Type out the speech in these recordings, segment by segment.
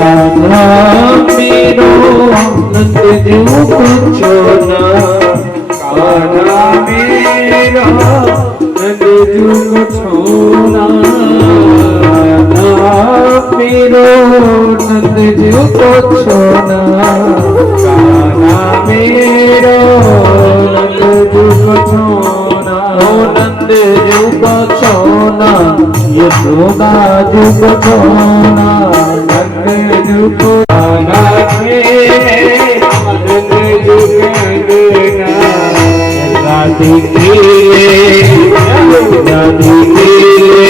कान्हा मेरो नंद जीव पूछो ना, कान्हा मेरो नंद जीव पूछो ना, मेरो नंद जीव पूछो ना, कान्हा मेरो नंद जीव पूछो ना, नंद जीव पूछो ना, यशोदा जीव पूछो ना, नंद जीव पूछो ना, नंद जीव ना, राधे खेले राधे खेले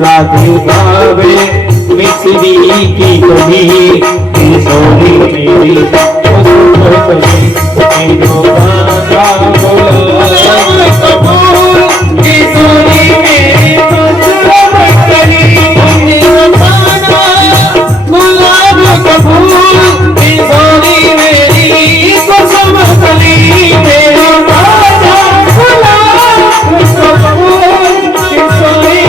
राधे भावे मिश्री की कभी किशोरी मेरी किशोरी मेरी गुलाब कपूर किशोरी मेरी कुसुम कली मेरा राजा गुलाब कपूर किशोरी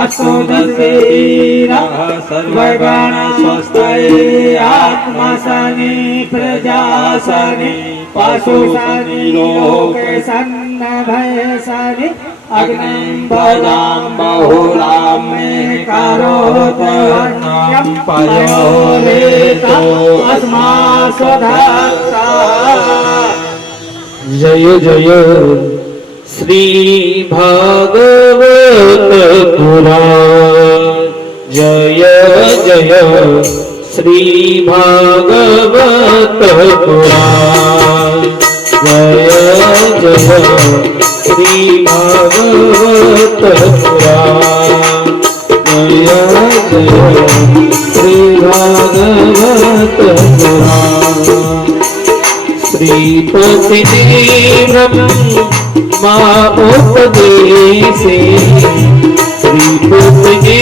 असोदीरा सर्वगण स्वस्थये आत्मा सनि प्रजा सनि पशु सनि लोके सन्न भय सनि अग्निं पदां बहुलां मे करोत अन्यं पयोरेता अस्मा स्वधाता। जय जय श्री भागवत पुराण, जय जय श्री भागवत पुराण, जय जय श्री भागवत पुराण, जय जय श्री भागवत पुराण। श्रीपति ब्रह्मा उपदेशे, श्रीपति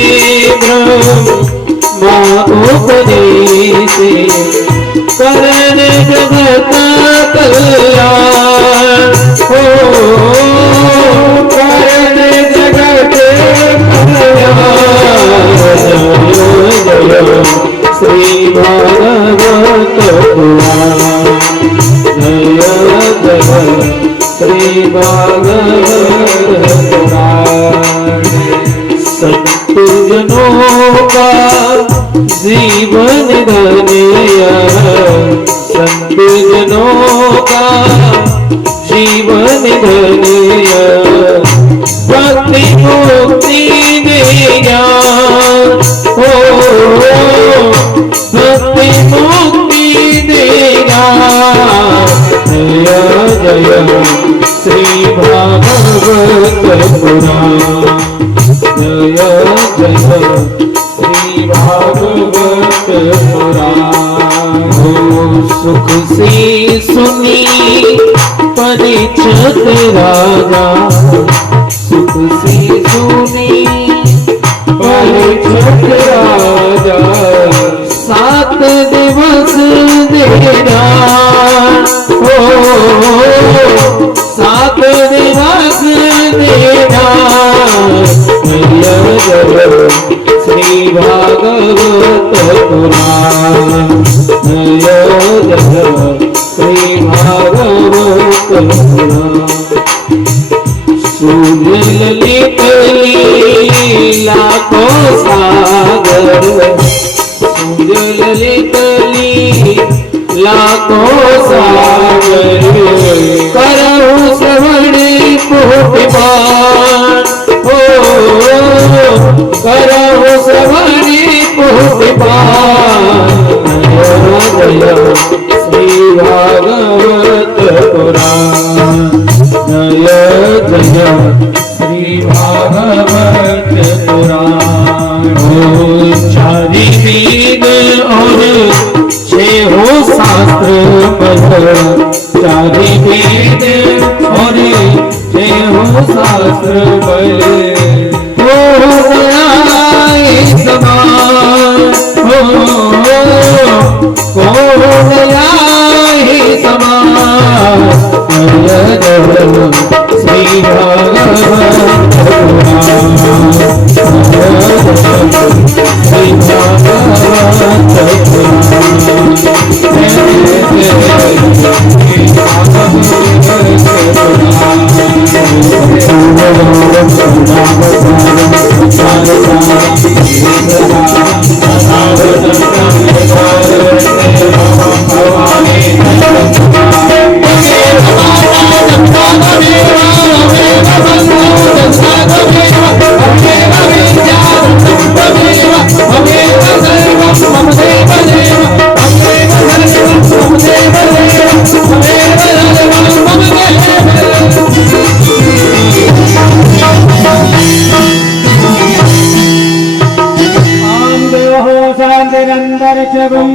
ब्रह्मा उपदेशे, करण जगत कल्याण हो, करण जगत कल्याण। जय जय श्री भागवत पुराण, जय जय श्री भागवत पुराण। संत जनों का जीवन धन्य, संत जनों का जीवन धन्य, भक्ति मुक्ति देगा हो, भक्ति मुक्ति देगा। जय जय श्री भागवत पुराण, जय जय जय श्री भागवत पुराण। सुख से सुनी परीक्षित राजा, सुख से सुनी परीक्षित राजा, 7 दिवस देना हो, 7 दिवस देना। जय जय श्री भागवत पुराण, जय जय श्री भागवत पुराण। सूर्य ललित लीला को सागर, सूर्य ललित लीला को सागर, करहु श्रवण पुष्पान हो, करहु श्रवण पुष्पान। जय श्री भागवत पुराण, जय जय श्री भागवत पुराण। चारि वेद और 6 शास्त्र बल, चारि वेद और 6 शास्त्र बल, हो गया समान हो, गया समान। जय जय श्री भागवत पुराण, जय जय श्री भागवत पुराण, जय जय श्री भागवत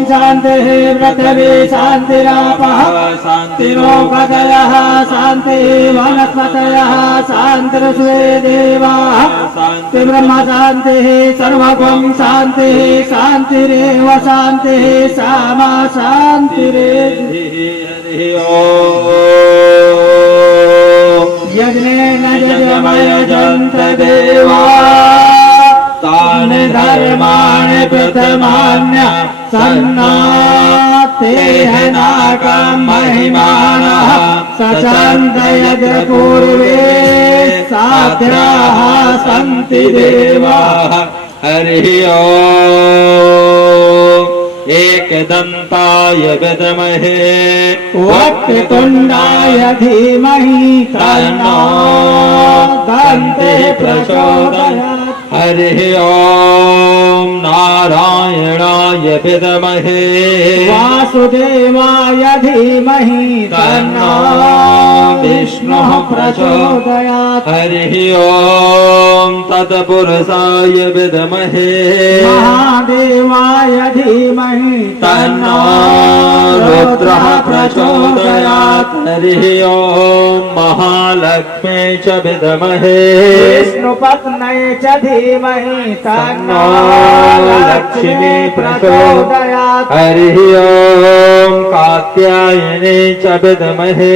शांति पृथ्वी शांतिरापः शांतिरोपदयः शांति वनस्पतयः शांतिर्स्वे देवाः शांति ब्रह्म शांतिः सर्वगुण शांतिः शांतिरेव शांतिः सामा शांतिरेव। यज्ञेन यजमयजन्त देवा तान् धर्मान् प्रथमान्य सन्नातेह नाकं महिमानः सचन्त यद् पूर्वे साध्याः सन्ति देवाः। हरि ओम। एकदन्ताय विद्महे वक्रतुण्डाय धीमहि तन्नो दन्तिः प्रचोदयात्। हरि ओम। नारायणाय विद्महे वासुदेवाय धीमहि तन्नो विष्णुः प्रचोदयात्। हरि ओम। तत्पुरुषाय विद्महे महादेवाय धीमहि तन्नो रुद्रः प्रचोदयात्। हरि ओम। महालक्ष्मी च विद्महे विष्णुपत्न्यै च धीमहि तन्नो लक्ष्मी प्रचोदयात्। हरि ओम। कात्यायनी च विद्महे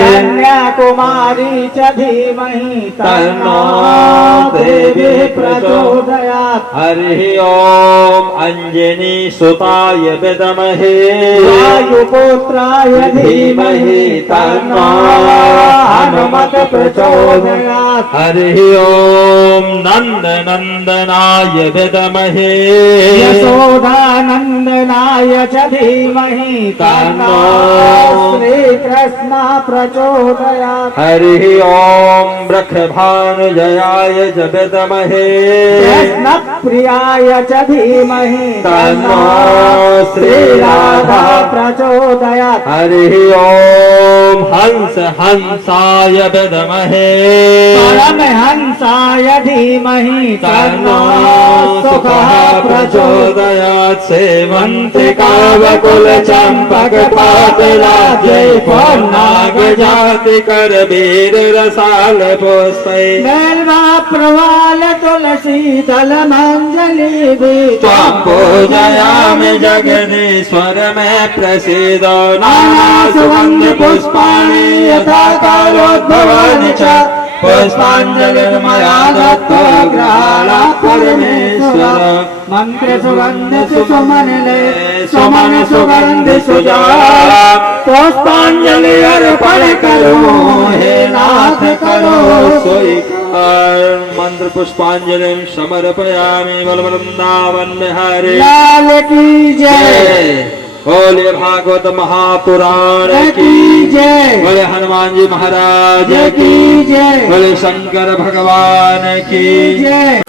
कन्याकुमारी च धीमहि तन्नो देवी प्रचोदयात्। हरि ओम। अंजनी सुताय विद्महे वायुपुत्राय धीमहि तन्नो हनुमत् प्रचोदयात्। हरि ओम। नंदनंदनाय विद्महे यशोदानन्दनाय च धीमहि तन्नो श्रीकृष्ण प्रचोदयात्। हरि ओम। वृषभानुजयाय च विद्महे कृष्णप्रियाय च धीमहि तन्नो श्रीराधा प्रचोदयात्। हरि ओम। हंस हंसाय विद्महे परमहंस कंसाय धीमहि तन्नो सुखः प्रचोदयात् सेवन्ति कावकुल चम्पक पाटलाज्यै पन्नागजाति करवीर रसाल पुष्पै बेल्वा प्रवाल तुलसी दल मंजलि त्वां पूजयामि जगदीश्वर मे प्रसीद नाना सुगन्ध पुष्पाणि यथा कालोद्भवानि च पुष्पाञ्जलिर्मया दत्ता ग्रहाणा परमेश्वर मंत्र सुगंध सुमन ले सुमन सुगंध सुजा पुष्पांजलि अर्पण करो हे नाथ करो स्वीकार मंत्र पुष्पांजलि समर्पयामि बल वृंदावन बिहारी लाल की जय बोले भागवत महापुराण की जय बोले हनुमान जी महाराज की जय बोले शंकर भगवान की जय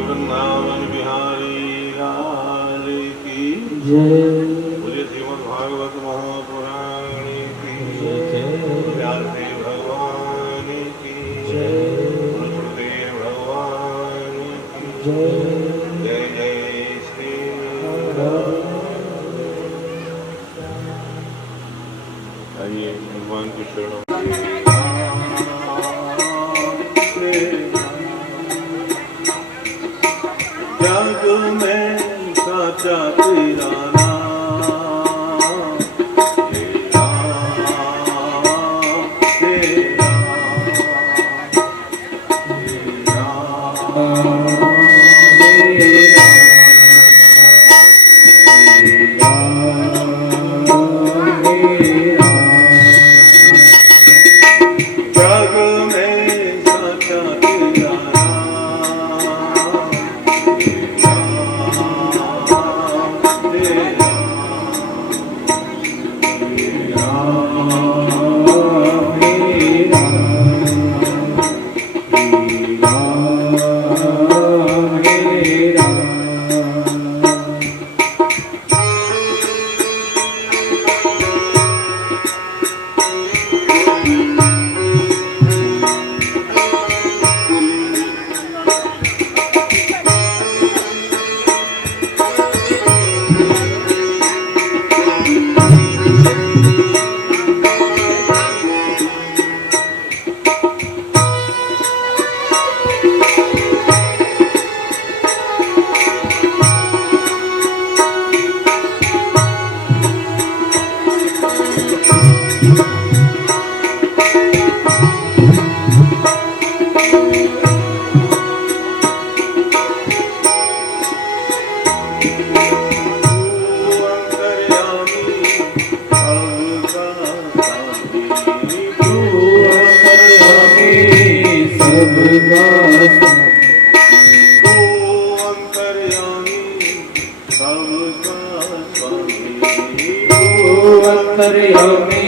वृंदावन बिहारी लाल की जय मुझे श्रीमद् भागवत महापुराण की व्यासदेव भगवान की गुरुदेव भगवान की जय जय श्री आइए भगवान की शरणों जग में साचा तेरा नाम तेरा जग में साचा तेरा अंतर्यामी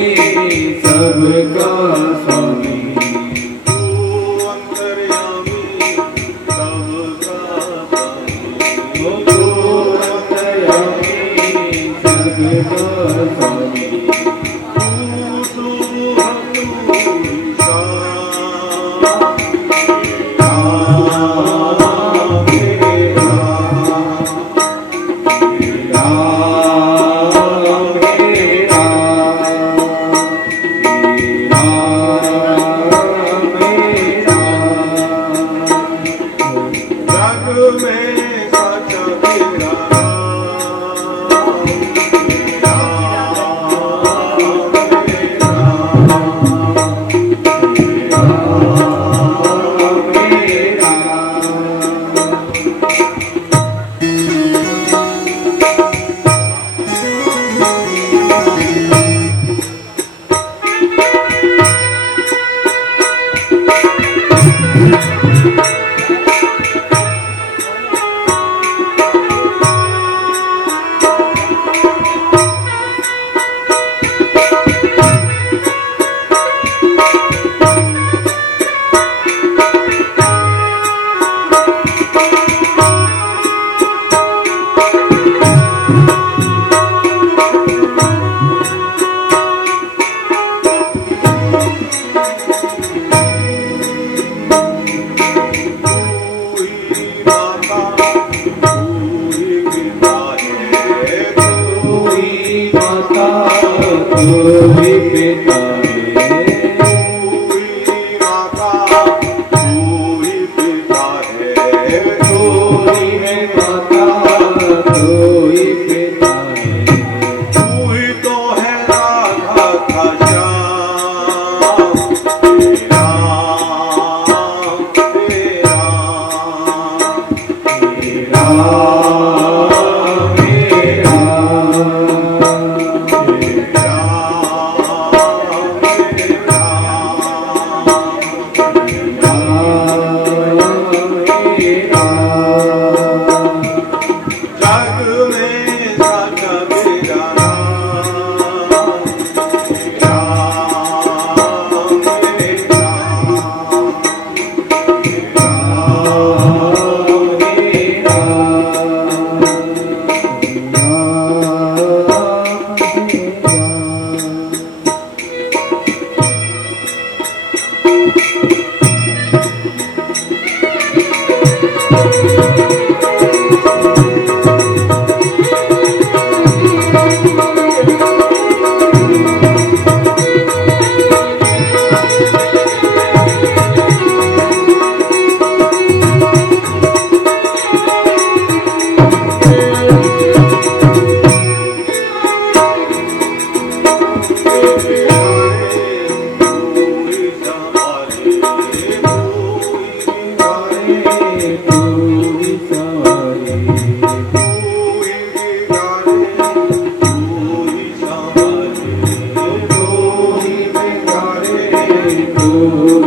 सबका स्वामी तू अंतर्यामी सबका स्वामी तू अंतर्यामी सबका स्वामी तू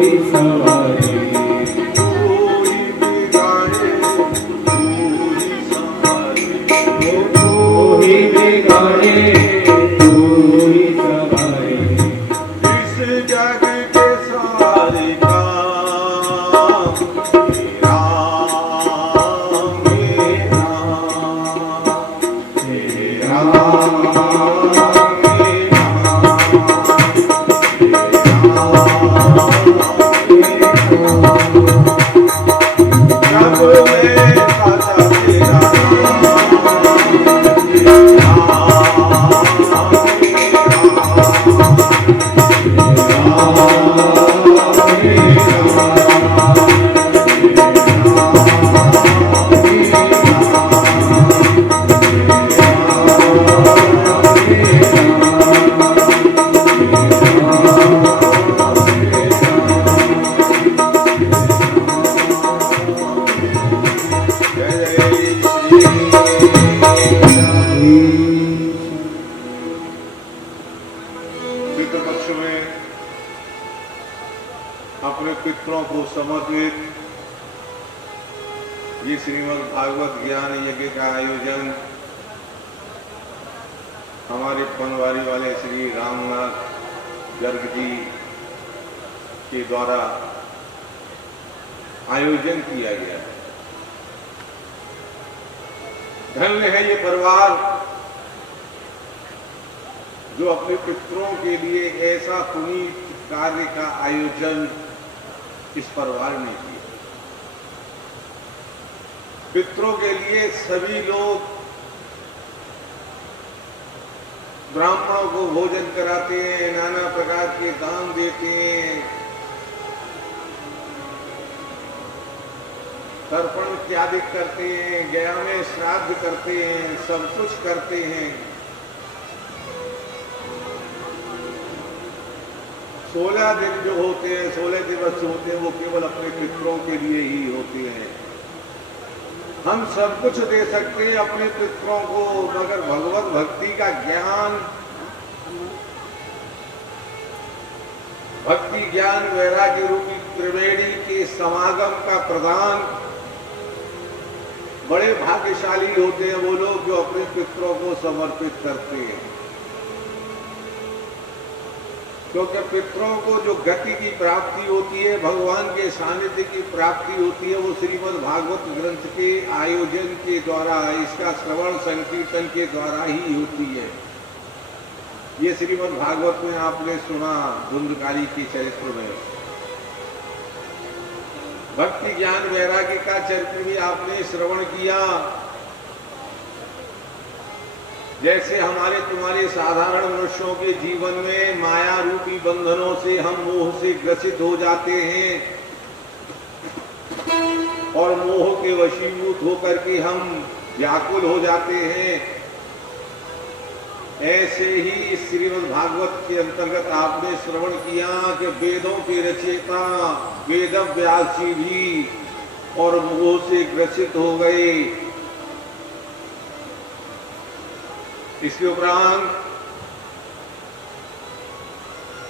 ईशा अपने पितरों को समर्पित ये श्रीमद् भागवत ज्ञान यज्ञ का आयोजन हमारे बनवारी वाले श्री रामनाथ गर्ग जी के द्वारा आयोजन किया गया। धन्य है ये परिवार जो अपने पितरों के लिए ऐसा पुनीत कार्य का आयोजन इस परिवार ने किया। पितरों के लिए सभी लोग ब्राह्मणों को भोजन कराते हैं, नाना प्रकार के दान देते हैं, तर्पण इत्यादि करते हैं, गया में श्राद्ध करते हैं, सब कुछ करते हैं। 16 दिन जो होते हैं, 16 दिवस जो होते हैं, वो केवल अपने पितरों के लिए ही होते हैं। हम सब कुछ दे सकते हैं अपने पितरों को, मगर भगवत भक्ति का ज्ञान, भक्ति ज्ञान वैराग्य रूपी त्रिवेणी के समागम का प्रदान बड़े भाग्यशाली होते हैं वो लोग जो अपने पितरों को समर्पित करते हैं। क्योंकि पितरों को जो गति की प्राप्ति होती है, भगवान के सानिध्य की प्राप्ति होती है, वो श्रीमद् भागवत ग्रंथ के आयोजन के द्वारा, इसका श्रवण संकीर्तन के द्वारा ही होती है। ये श्रीमद् भागवत में आपने सुना धुंधकारी के चरित्र में, भक्ति ज्ञान वैराग्य का चरित्र भी आपने श्रवण किया। जैसे हमारे तुम्हारे साधारण मनुष्यों के जीवन में माया रूपी बंधनों से हम मोह से ग्रसित हो जाते हैं और मोह के वशीभूत होकर के हम व्याकुल हो जाते हैं, ऐसे ही श्रीमद् भागवत के अंतर्गत आपने श्रवण किया कि वेदों के रचयिता वेद व्यास जी भी और मोह से ग्रसित हो गए। इसके उपरांत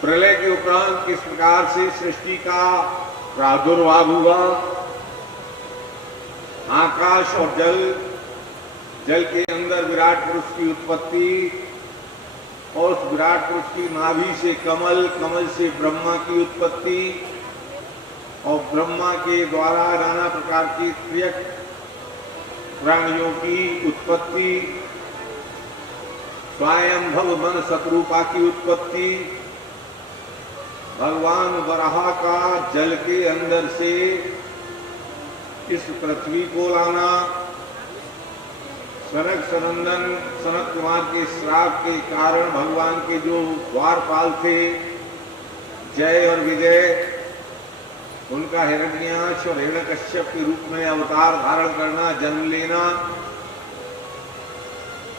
प्रलय के उपरांत किस प्रकार से सृष्टि का प्रादुर्भाव हुआ, आकाश और जल के अंदर विराट पुरुष की उत्पत्ति और उस विराट पुरुष की नाभि से कमल, कमल से ब्रह्मा की उत्पत्ति और ब्रह्मा के द्वारा नाना प्रकार की त्रियक प्राणियों की उत्पत्ति, स्वयंभव मन शत्रुपा की उत्पत्ति, भगवान वराह का जल के अंदर से इस पृथ्वी को लाना, सनक सनंदन सनत कुमार के श्राप के कारण भगवान के जो द्वारपाल थे जय और विजय, उनका हिरण्याक्ष और हिरण्यकश्यप के रूप में अवतार धारण करना, जन्म लेना,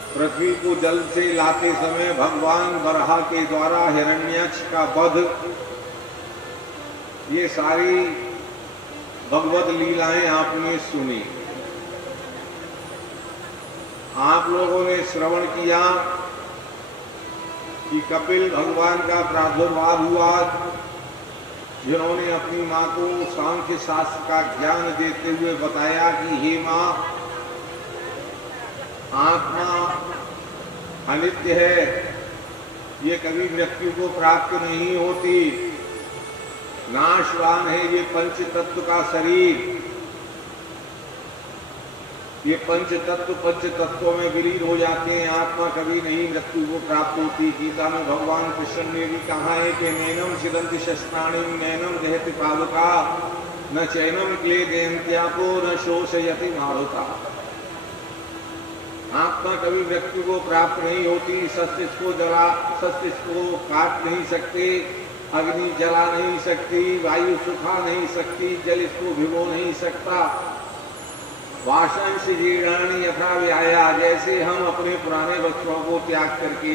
पृथ्वी को जल से लाते समय भगवान वराह के द्वारा हिरण्याक्ष का वध, ये सारी भगवत लीलाएं आपने सुनी। आप लोगों ने श्रवण किया कि कपिल भगवान का प्रादुर्भाव हुआ, जिन्होंने अपनी मां को सांख्य शास्त्र का ज्ञान देते हुए बताया कि हे मां, आत्मा अनित्य है, ये कभी मृत्यु को प्राप्त नहीं होती, नाशवान है ये पंच तत्व का शरीर, ये पंच तत्वों में विलीन हो जाते हैं, आत्मा कभी नहीं मृत्यु को प्राप्त होती। गीता में भगवान कृष्ण ने भी कहा है कि नैनम छिदन्ति शस्त्राणि नैनम दहति पावका न चैनम क्लेदयन्त्यापो न शोषयति मारुता। आत्मा कभी मृत्यु को प्राप्त नहीं होती, शस्त्र इसको काट नहीं सकते, अग्नि जला नहीं सकती, वायु सुखा नहीं सकती, जल इसको भिगो नहीं सकता। वाशंश जीर्णानि यथा व्याया, जैसे हम अपने पुराने वस्त्रों को त्याग करके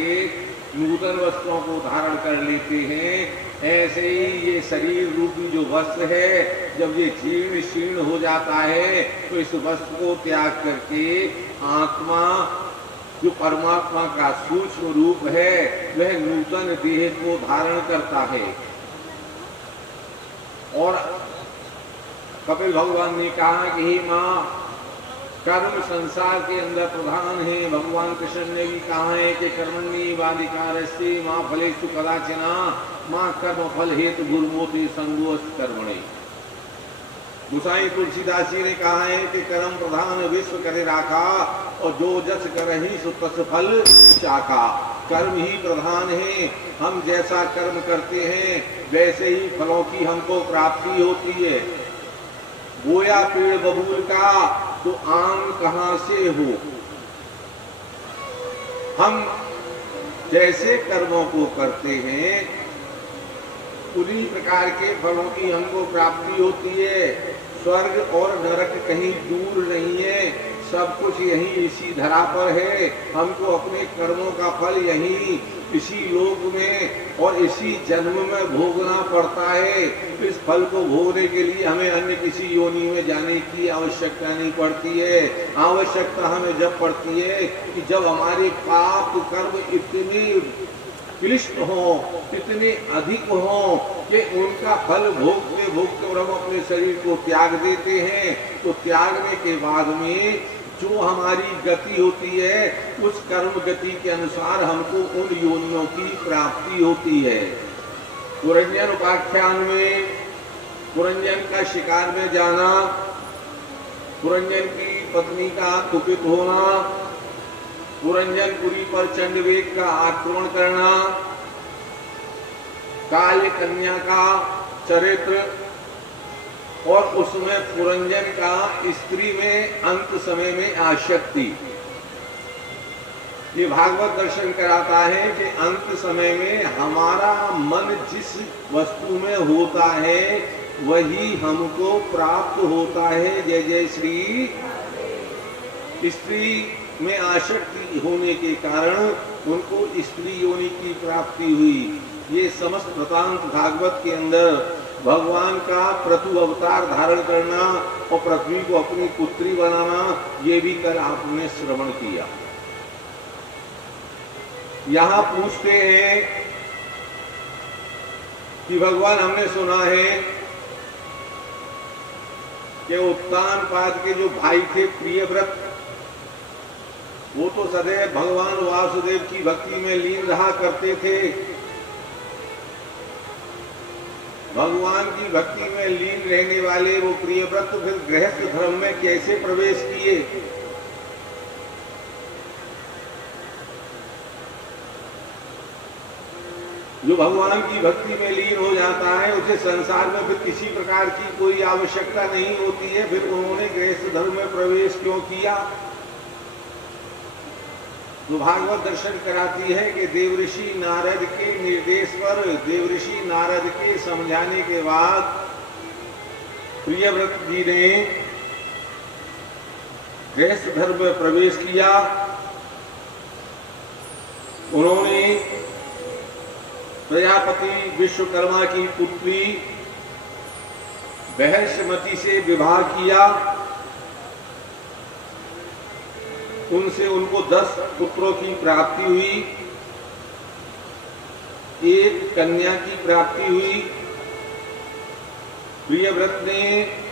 नूतन वस्त्रों को धारण कर लेते हैं, ऐसे ही ये शरीर रूपी जो वस्त्र है, जब ये जीर्ण शीर्ण हो जाता है तो इस वस्त्र को त्याग करके आत्मा जो परमात्मा का सूक्ष्म रूप है वह नूतन देह को धारण करता है। और कपिल भगवान ने कहा कि हे मां, कर्म संसार के अंदर प्रधान है। भगवान कृष्ण ने भी कहा है कि कर्मण्येवाधिकारस्ते मा फलेषु कदाचन मा कर्म फल हेतु गुरुमोति संगोऽस्ति कर्मणे। गोसाई तुलसीदास जी ने कहा है कि कर्म प्रधान विश्व करे राखा और जो जस करहि सो तस फल चाखा। कर्म ही प्रधान है। हम जैसा कर्म करते हैं वैसे ही फलों की हमको प्राप्ति होती है। बोया पेड़ बबूल का तो आम कहां से हो। हम जैसे कर्मों को करते हैं उन्हीं प्रकार के फलों की हमको प्राप्ति होती है। स्वर्ग और नरक कहीं दूर नहीं है, सब कुछ यहीं इसी धरा पर है। हमको अपने कर्मों का फल यहीं इसी लोक में और इसी जन्म में भोगना पड़ता है। इस फल को भोगने के लिए हमें अन्य किसी योनि में जाने की आवश्यकता नहीं पड़ती है। आवश्यकता हमें जब पड़ती है कि जब हमारे पाप कर्म इतने क्लिष्ट हो, इतने अधिक हो कि उनका फल भोगते भोगते और हम अपने शरीर को त्याग देते हैं। तो त्यागने के बाद में जो हमारी गति होती है उस कर्म गति के अनुसार हमको उन योनियों की प्राप्ति होती है। पुरंजन उपाख्यान में पुरंजन का शिकार में जाना, पुरंजन की पत्नी का कुपित होना, पुरंजनपुरी पर चंडवेग का आक्रमण करना, काल्य कन्या का चरित्र और उसमें पुरंजन का स्त्री में अंत समय में आसक्ति। ये भागवत दर्शन कराता है कि अंत समय में हमारा मन जिस वस्तु में होता है वही हमको प्राप्त होता है। जय जय श्री। स्त्री में आसक्ति होने के कारण उनको स्त्री योनि की प्राप्ति हुई। ये समस्त वृतांत भागवत के अंदर भगवान का प्रथु अवतार धारण करना और पृथ्वी को अपनी पुत्री बनाना, ये भी कल आपने श्रवण किया। यहाँ पूछते हैं कि भगवान हमने सुना है कि उत्तानपाद के जो भाई थे प्रियव्रत, वो तो सदैव भगवान वासुदेव की भक्ति में लीन रहा करते थे। भगवान की भक्ति में लीन रहने वाले वो प्रियव्रत फिर गृहस्थ धर्म में कैसे प्रवेश किए? जो भगवान की भक्ति में लीन हो जाता है उसे संसार में फिर किसी प्रकार की कोई आवश्यकता नहीं होती है। फिर उन्होंने गृहस्थ धर्म में प्रवेश क्यों किया? तो भागवत दर्शन कराती है कि देवऋषि नारद के निर्देश पर, देवऋषि नारद के समझाने के बाद प्रियव्रत जी ने गृहस्थ धर्म में प्रवेश किया। उन्होंने प्रजापति विश्वकर्मा की पुत्री बहर्षमती से विवाह किया। उनसे उनको 10 पुत्रों की प्राप्ति हुई, एक कन्या की प्राप्ति हुई। प्रियव्रत ने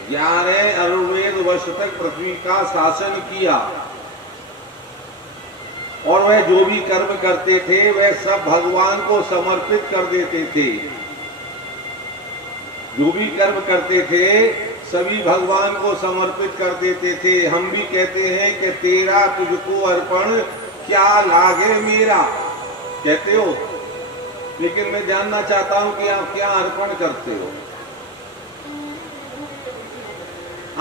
11 आयुर्वेद वर्ष तक पृथ्वी का शासन किया और वह जो भी कर्म करते थे वह सब भगवान को समर्पित कर देते थे। जो भी कर्म करते थे सभी भगवान को समर्पित कर देते थे। हम भी कहते हैं कि तेरा तुझको अर्पण क्या लागे मेरा, कहते हो। लेकिन मैं जानना चाहता हूं कि आप क्या अर्पण करते हो?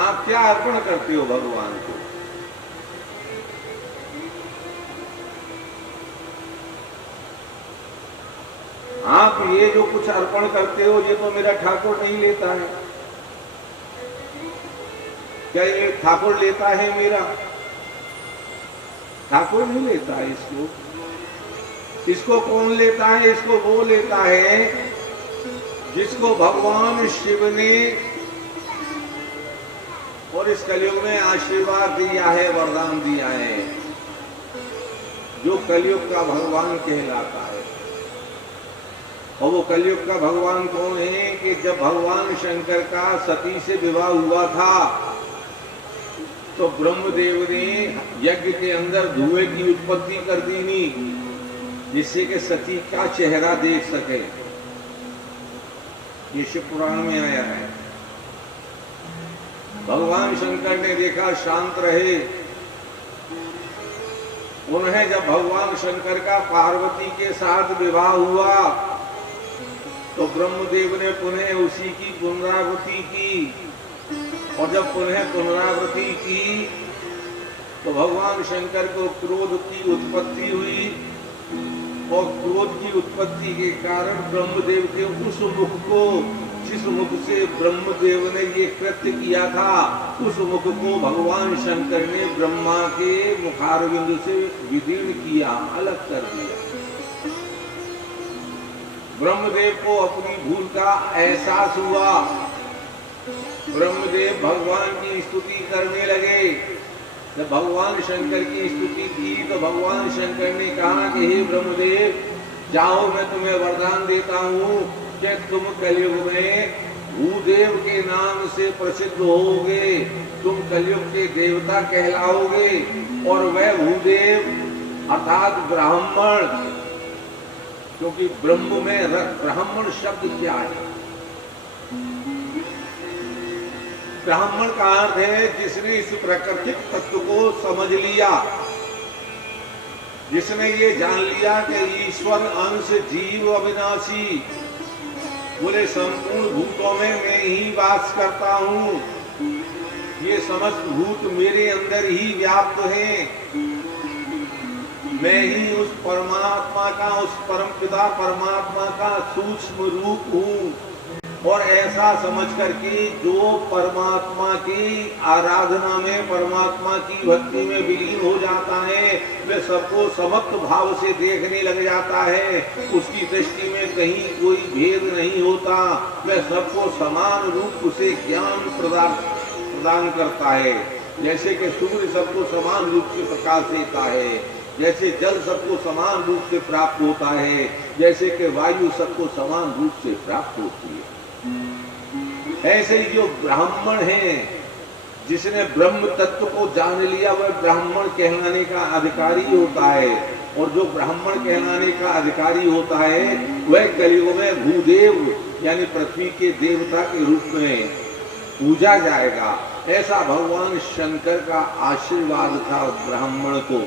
आप क्या अर्पण करते हो भगवान को? आप ये जो कुछ अर्पण करते हो ये तो मेरा ठाकुर नहीं लेता है। क्या ये ठाकुर लेता है मेरा? ठाकुर नहीं लेता है इसको। इसको कौन लेता है? इसको वो लेता है जिसको भगवान शिव ने और इस कलयुग में आशीर्वाद दिया है, वरदान दिया है, जो कलयुग का भगवान कहलाता है। और वो कलयुग का भगवान कौन है कि जब भगवान शंकर का सती से विवाह हुआ था तो ब्रह्मदेव ने यज्ञ के अंदर धुएं की उत्पत्ति कर दी नहीं, जिससे कि सती का चेहरा देख सके। ये शिव पुराण में आया है। भगवान शंकर ने देखा शांत रहे। उन्हें जब भगवान शंकर का पार्वती के साथ विवाह हुआ तो ब्रह्मदेव ने पुनः उसी की पुनरावृत्ति की, और जब पुनः पुनरावृत्ति की तो भगवान शंकर को क्रोध की उत्पत्ति हुई, और क्रोध की उत्पत्ति के कारण ब्रह्मदेव के उस मुख को, जिस मुख से ब्रह्मदेव ने ये कृत्य किया था, उस मुख को भगवान शंकर ने ब्रह्मा के मुखारविंद से विदीर्ण किया, अलग कर दिया। ब्रह्मदेव को अपनी भूल का एहसास हुआ। ब्रह्मदेव भगवान की स्तुति करने लगे। जब भगवान शंकर की स्तुति की तो भगवान शंकर ने कहा कि हे ब्रह्मदेव, जाओ मैं तुम्हें वरदान देता हूँ कि तुम कलयुग में भूदेव के नाम से प्रसिद्ध होगे, तुम कलयुग के देवता कहलाओगे। और वह भूदेव अर्थात ब्राह्मण, क्योंकि ब्रह्म में ब्राह्मण शब्द क्या है? ब्राह्मण का अर्थ है जिसने इस प्राकृतिक तत्व को समझ लिया, जिसने ये जान लिया कि ईश्वर अंश जीव अविनाशी, बोले संपूर्ण भूतों में मैं ही वास करता हूँ, ये समस्त भूत मेरे अंदर ही व्याप्त हैं, मैं ही उस परमात्मा का, उस परमपिता परमात्मा का सूक्ष्म रूप हूँ। और ऐसा समझ करके जो परमात्मा की आराधना में, परमात्मा की भक्ति में विलीन हो जाता है, वह सबको समत्व भाव से देखने लग जाता है। उसकी दृष्टि में कहीं कोई भेद नहीं होता, वह सबको समान रूप से ज्ञान प्रदान करता है। जैसे कि सूर्य सबको समान रूप से प्रकाश देता है, जैसे जल सबको समान रूप से प्राप्त होता है, जैसे कि वायु सबको समान रूप से प्राप्त होती है, ऐसे ही जो ब्राह्मण है, जिसने ब्रह्म तत्व को जान लिया, वह ब्राह्मण कहलाने का अधिकारी होता है। और जो ब्राह्मण कहलाने का अधिकारी होता है वह कलयुग में भूदेव यानी पृथ्वी के देवता के रूप में पूजा जाएगा। ऐसा भगवान शंकर का आशीर्वाद था ब्राह्मण को।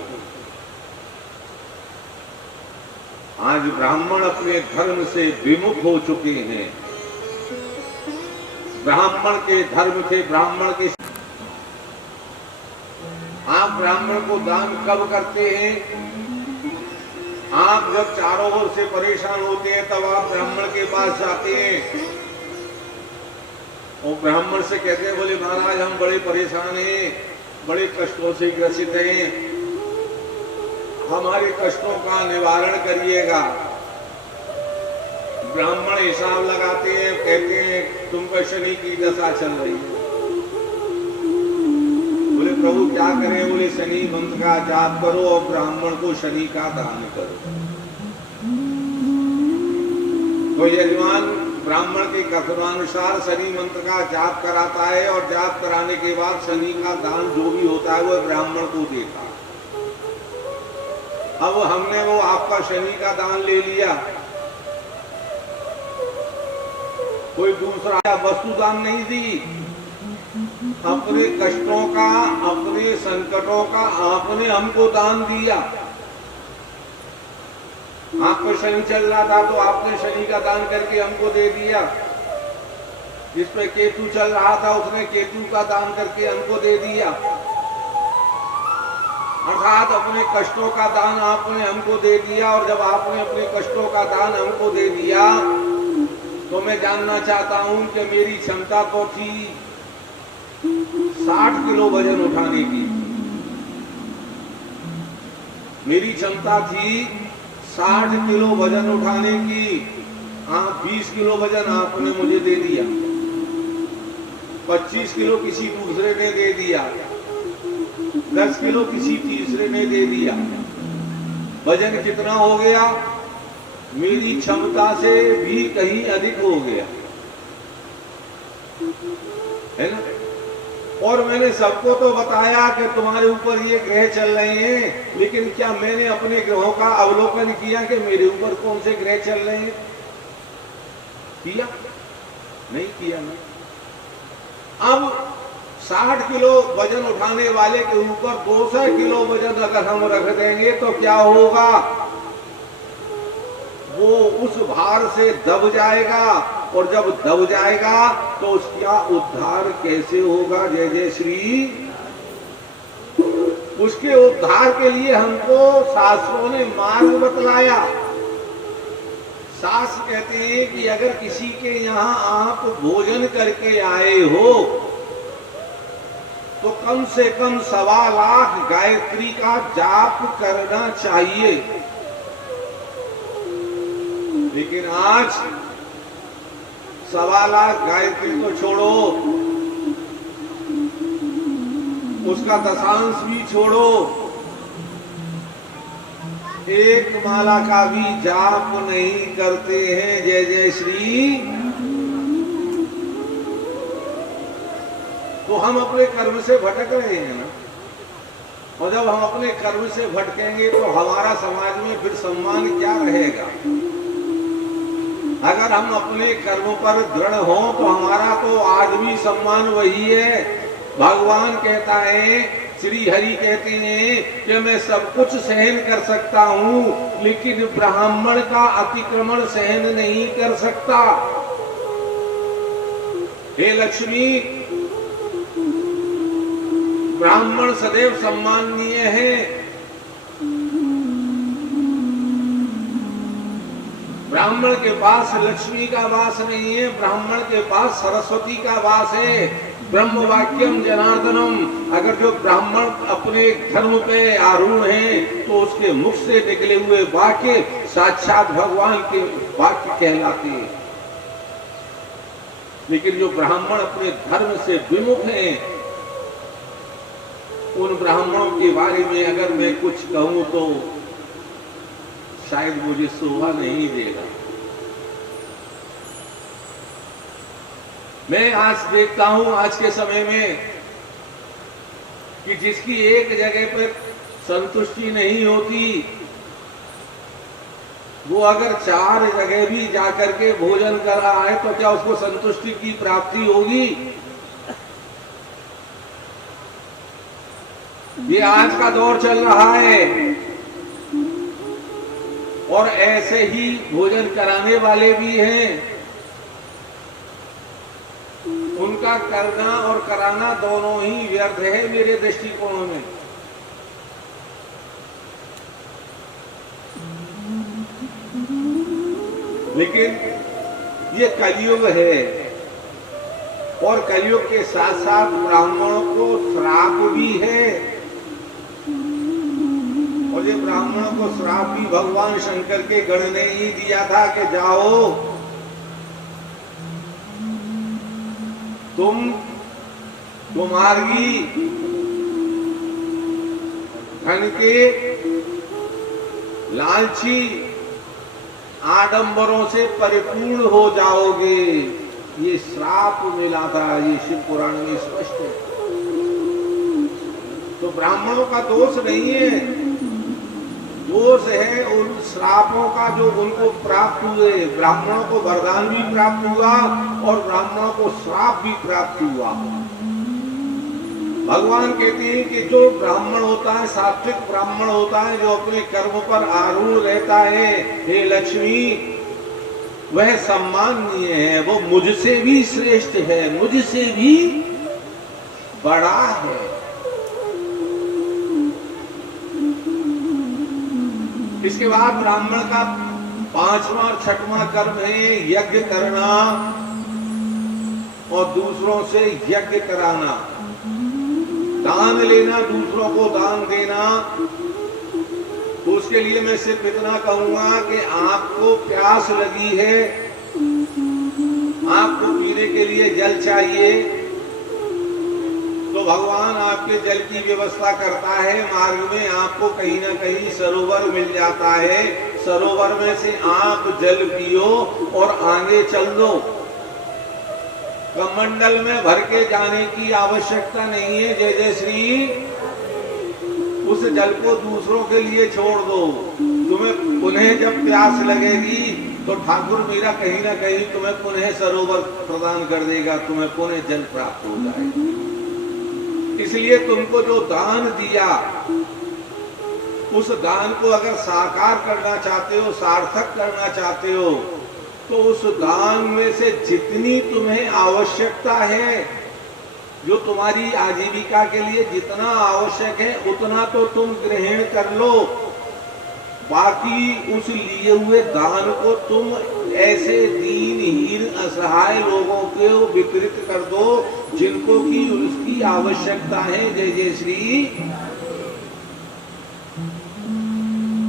आज ब्राह्मण अपने धर्म से विमुख हो चुके हैं। ब्राह्मण के धर्म थे, ब्राह्मण के। आप ब्राह्मण को दान कब करते हैं? आप जब चारों ओर से परेशान होते हैं तब आप ब्राह्मण के पास जाते हैं और ब्राह्मण से कहते हैं, बोले महाराज हम बड़े परेशान हैं, बड़े कष्टों से ग्रसित हैं, हमारे कष्टों का निवारण करिएगा। ब्राह्मण हिसाब लगाते हैं, कहते हैं तुम पर शनि की दशा चल रही है। बोले प्रभु क्या करें? बोले शनि मंत्र का जाप करो और ब्राह्मण को शनि का दान करो। तो यजमान ब्राह्मण के कथनानुसार शनि मंत्र का जाप कराता है और जाप कराने के बाद शनि का दान जो भी होता है वह ब्राह्मण को देता है। अब हमने वो आपका शनि का दान ले लिया, कोई दूसरा वस्तु दान नहीं दी, अपने कष्टों का, अपने संकटों का आपने हमको दान दिया। आपको शनि चल रहा था तो आपने शनि का दान करके हमको दे दिया। जिस पे केतु चल रहा था उसने केतु का दान करके हमको दे दिया। अर्थात अपने कष्टों का दान आपने हमको दे दिया। और जब आपने अपने कष्टों का दान हमको दे दिया तो मैं जानना चाहता हूं कि मेरी क्षमता तो थी 60 किलो वजन उठाने की, मेरी क्षमता थी 60 किलो वजन उठाने की। 20 किलो वजन आपने मुझे दे दिया, 25 किलो किसी दूसरे ने दे दिया, 10 किलो किसी तीसरे ने दे दिया। वजन कितना हो गया? मेरी क्षमता से भी कहीं अधिक हो गया, है ना? और मैंने सबको तो बताया कि तुम्हारे ऊपर ये ग्रह चल रहे हैं, लेकिन क्या मैंने अपने ग्रहों का अवलोकन किया कि मेरे ऊपर कौन से ग्रह चल रहे हैं? किया? नहीं किया ना। अब 60 किलो वजन उठाने वाले के ऊपर 200 किलो वजन अगर हम रख देंगे तो क्या होगा? वो उस भार से दब जाएगा, और जब दब जाएगा तो उसका उद्धार कैसे होगा? जय जय श्री। उसके उद्धार के लिए हमको शास्त्रों ने मार्ग बतलाया। शास्त्र कहते हैं कि अगर किसी के यहाँ आप भोजन करके आए हो तो कम से कम 1.25 लाख गायत्री का जाप करना चाहिए। लेकिन आज 1.25 लाख गायत्री को छोड़ो, उसका दशांश भी छोड़ो, एक माला का भी जाप नहीं करते हैं। जय जय श्री। तो हम अपने कर्म से भटक रहे हैं ना, और जब हम अपने कर्म से भटकेंगे तो हमारा समाज में फिर सम्मान क्या रहेगा? अगर हम अपने कर्म पर दृढ़ हों तो हमारा तो आज भी सम्मान वही है। भगवान कहता है, श्री हरि कहते हैं कि मैं सब कुछ सहन कर सकता हूं, लेकिन ब्राह्मण का अतिक्रमण सहन नहीं कर सकता। हे लक्ष्मी, ब्राह्मण सदैव सम्माननीय है। ब्राह्मण के पास लक्ष्मी का वास नहीं है, ब्राह्मण के पास सरस्वती का वास है। ब्रह्म वाक्यम जनार्दनम। अगर जो ब्राह्मण अपने धर्म पे आरूढ़ हैं तो उसके मुख से निकले हुए वाक्य साक्षात भगवान के वाक्य कहलाते हैं। लेकिन जो ब्राह्मण अपने धर्म से विमुख हैं, उन ब्राह्मणों के बारे में अगर मैं कुछ कहूं तो शायद मुझे शोभा नहीं देगा। मैं आज देखता हूं आज के समय में कि जिसकी एक जगह पर संतुष्टि नहीं होती, वो अगर 4 जगह भी जाकर के भोजन कर रहा है तो क्या उसको संतुष्टि की प्राप्ति होगी? ये आज का दौर चल रहा है, और ऐसे ही भोजन कराने वाले भी हैं। उनका करना और कराना दोनों ही व्यर्थ है मेरे दृष्टिकोण में। लेकिन ये कलयुग है, और कलयुग के साथ साथ ब्राह्मणों को श्राप भी है। और ये ब्राह्मणों को श्राप भी भगवान शंकर के गण ने ही दिया था कि जाओ तुम कुमार्गी धन के लालची आडंबरों से परिपूर्ण हो जाओगे। ये श्राप मिला था, ये शिव पुराण में स्पष्ट है। तो ब्राह्मणों का दोष नहीं है, दोष है उन श्रापों का जो उनको प्राप्त हुए। ब्राह्मणों को वरदान भी प्राप्त हुआ और ब्राह्मणों को श्राप भी प्राप्त हुआ। भगवान कहते हैं कि जो ब्राह्मण होता है, सात्विक ब्राह्मण होता है, जो अपने कर्म पर आरूढ़ रहता है, हे लक्ष्मी, वह सम्माननीय है, वो मुझसे भी श्रेष्ठ है, मुझसे भी बड़ा है। इसके बाद ब्राह्मण का 5वां और 6वां कर्म है यज्ञ करना और दूसरों से यज्ञ कराना, दान लेना, दूसरों को दान देना। तो उसके लिए मैं सिर्फ इतना कहूंगा कि आपको प्यास लगी है, आपको पीने के लिए जल चाहिए, तो भगवान आपके जल की व्यवस्था करता है। मार्ग में आपको कहीं ना कहीं सरोवर मिल जाता है, सरोवर में से आप जल पियो और आगे चल दो। कमंडल में भर के जाने की आवश्यकता नहीं है। जय जय श्री। उस जल को दूसरों के लिए छोड़ दो। तुम्हें पुनः जब प्यास लगेगी तो ठाकुर मेरा कहीं ना कहीं तुम्हें पुनः सरोवर प्रदान कर देगा, तुम्हें पुनः जल प्राप्त हो जाएगा। इसलिए तुमको जो दान दिया, उस दान को अगर साकार करना चाहते हो, सार्थक करना चाहते हो, तो उस दान में से जितनी तुम्हें आवश्यकता है, जो तुम्हारी आजीविका के लिए जितना आवश्यक है उतना तो तुम ग्रहण कर लो। बाकी उस लिए हुए दान को तुम ऐसे दीनहीन असहाय लोगों को वितरित कर दो जिनको की उसकी आवश्यकता है। जय जय श्री।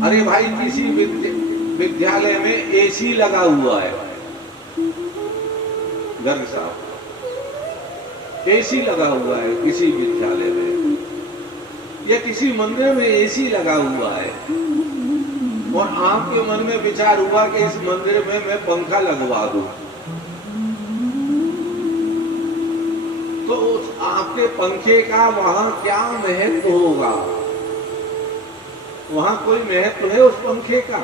अरे भाई, किसी विद्यालय में एसी लगा हुआ है, गर्ग साहब, एसी लगा हुआ है किसी विद्यालय में या किसी मंदिर में एसी लगा हुआ है, और आपके मन में विचार हुआ कि इस मंदिर में मैं पंखा लगवा दूं, तो उस आपके पंखे का वहां क्या महत्व होगा? वहां कोई महत्व है उस पंखे का?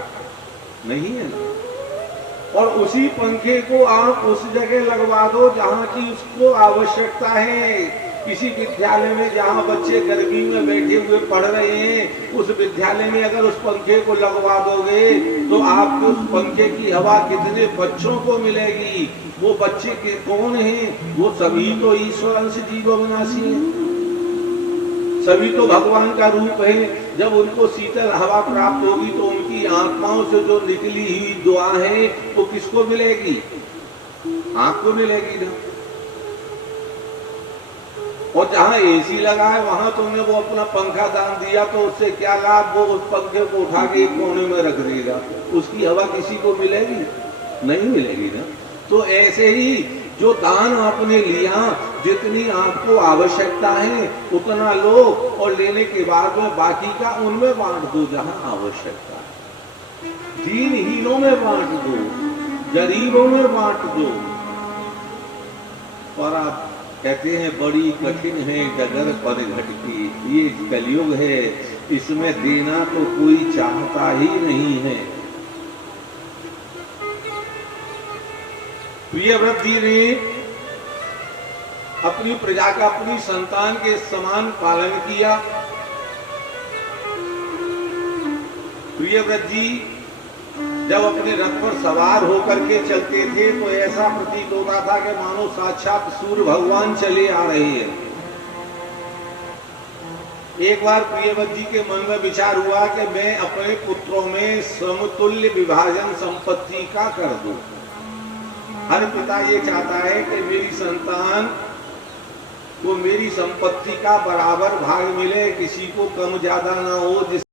नहीं है ना। और उसी पंखे को आप उस जगह लगवा दो जहां की उसको आवश्यकता है। किसी विद्यालय में जहां बच्चे गर्मी में बैठे हुए पढ़ रहे हैं, उस विद्यालय में अगर उस पंखे को लगवा दोगे तो आपको उस पंखे की हवा कितने बच्चों को मिलेगी? वो बच्चे के कौन हैं? वो सभी तो ईश्वर अंश जीव अविनाशी हैं, सभी तो भगवान का रूप है। जब उनको शीतल हवा प्राप्त होगी तो उनकी आत्माओं से जो निकली हुई दुआ है वो किसको मिलेगी? आपको मिलेगी ना। और जहां एसी लगा है वहां तुमने वो अपना पंखा दान दिया तो उससे क्या लाभ? वो उस पंखे को उठा के एक कोने में रख देगा, उसकी हवा किसी को मिलेगी? नहीं मिलेगी ना। तो ऐसे ही जो दान आपने लिया, जितनी आपको आवश्यकता है उतना लो, और लेने के बाद में बाकी का उनमें बांट दो जहां आवश्यकता है। दीनहीनों में बांट दो, गरीबों में बांट दो। और आप कहते हैं बड़ी कठिन है डगर पर घटती, ये कलयुग है, इसमें देना तो कोई चाहता ही नहीं है। प्रियव्रत जी ने अपनी प्रजा का, अपनी संतान के समान पालन किया। प्रियव्रत जी जब अपने रथ पर सवार होकर के चलते थे तो ऐसा प्रतीत होता था कि मानो साक्षात सूर्य भगवान चले आ रहे हैं। एक बार प्रियव्रत जी के मन में विचार हुआ कि मैं अपने पुत्रों में समतुल्य विभाजन संपत्ति का कर दूं। हर पिता ये चाहता है कि मेरी संतान को मेरी संपत्ति का बराबर भाग मिले, किसी को कम ज्यादा ना हो।